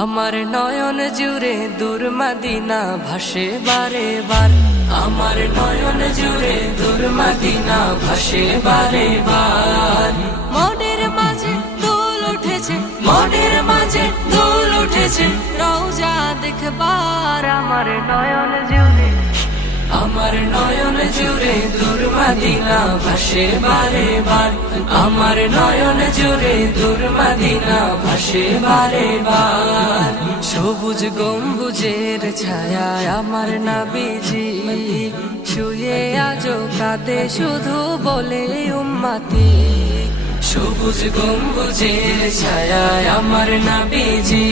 আমার নয়ন জুড়ে দূর মদিনা ভাসে বারে বার। আমার নয়ন জুড়ে দূর মদিনা ভাসে বারে বার। মনের মাঝে দোল উঠেছে, মনের মাঝে দোল উঠেছে, রওজা দেখবার আমার নয়ন জুড়ে। আমার নয়ন জুড়ে দূর মদিনা ভাসে বারে বার। আমার নয়ন জুড়ে দূর মদিনা ভাসে বারে বার। সবুজ গম্বুজের ছায়ায় আমার নবীজি শুয়ে আজো কাঁদে শুধু বলে উম্মতি। সবুজ গম্বুজের ছায়ায় আমার নবীজি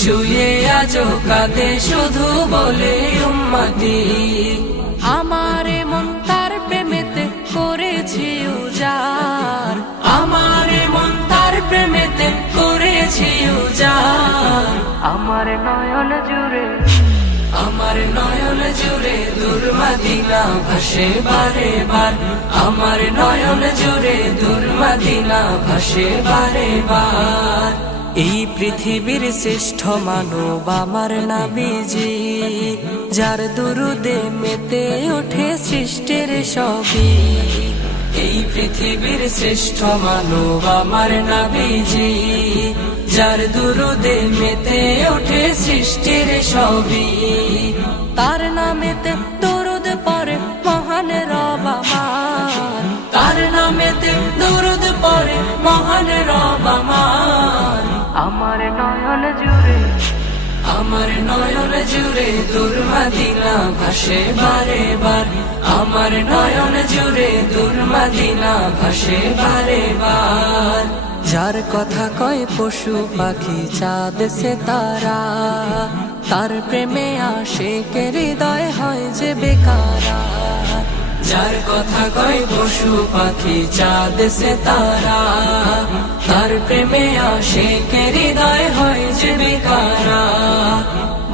শুয়ে আজো কাঁদে শুধু বলে উম্মতি। আমার মন তার প্রেমেতে করেছি উজাড়, আমার মন তার প্রেমেতে করেছি উজাড়। আমার নয়ন জুড়ে, আমার নয়ন জুড়ে দূর মদিনা ভাসে বারে বার। আমার নয়ন জুড়ে দূর মদিনা ভাসে বারে বার। এই পৃথিবীর শ্রেষ্ঠ মানব আমার নবীজি, যার দুরুদে মেতে ওঠে সৃষ্টির সবই। এই পৃথিবীর শ্রেষ্ঠ মানব আমার নবীজি, যার দুরুদে মেতে ওঠে সৃষ্টির সবই। তার নামেতে দরুদ পড়ে মহান রব আমার, তার নামেতে দরুদ পড়ে মহান রব আমার। আমার নয়ন জুড়ে, আমার নয়ন জুড়ে দূর মদিনা ভাসে বারে বার। আমার নয়ন জুড়ে দূর মদিনা ভাসে বারে বার। যার কথা কয় পশু পাখি চাঁদ সিতারা, তার প্রেমে আশিকের হৃদয় হয় যে বেকারা। যার কথা কয় পশু পাখি চাঁদ সিতারা, তার প্রেমে আশিকের হৃদয় হয় যে বেকারা।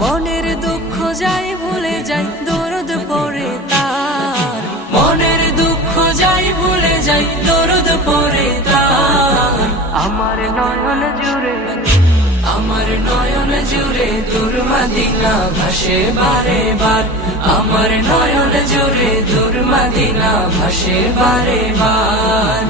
মনের দুঃখ যাই ভুলে যাই দরুদ পড়ে তার, মনের দুঃখ যাই ভুলে যাই দরুদ পড়ে তার। আমার নয়ন জুড়ে, আমার নয়ন জুড়ে দূর মদিনা ভাসে বারে বার। আমার নয়ন জুড়ে দূর মদিনা ভাসে বারে বার।